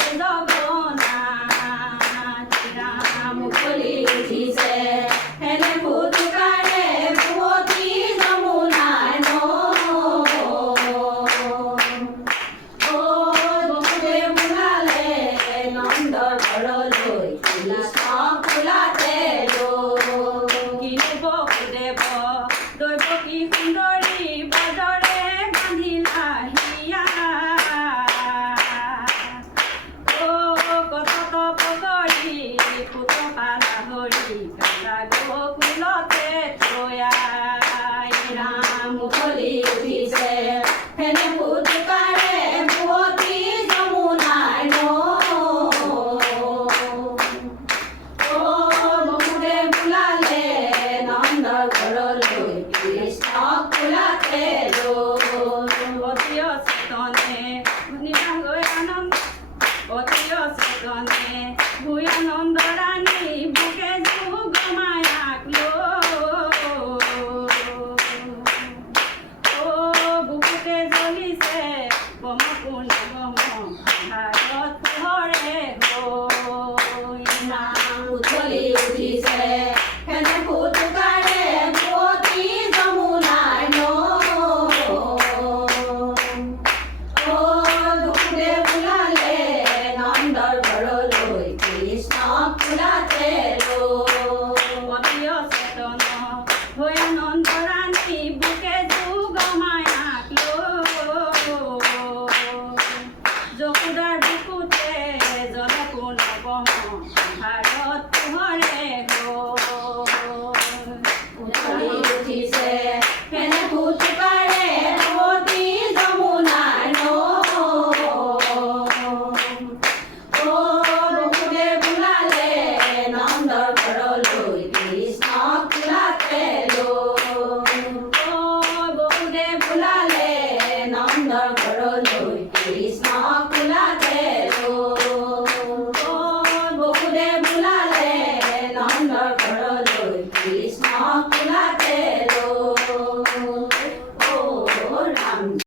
Hayda. plan on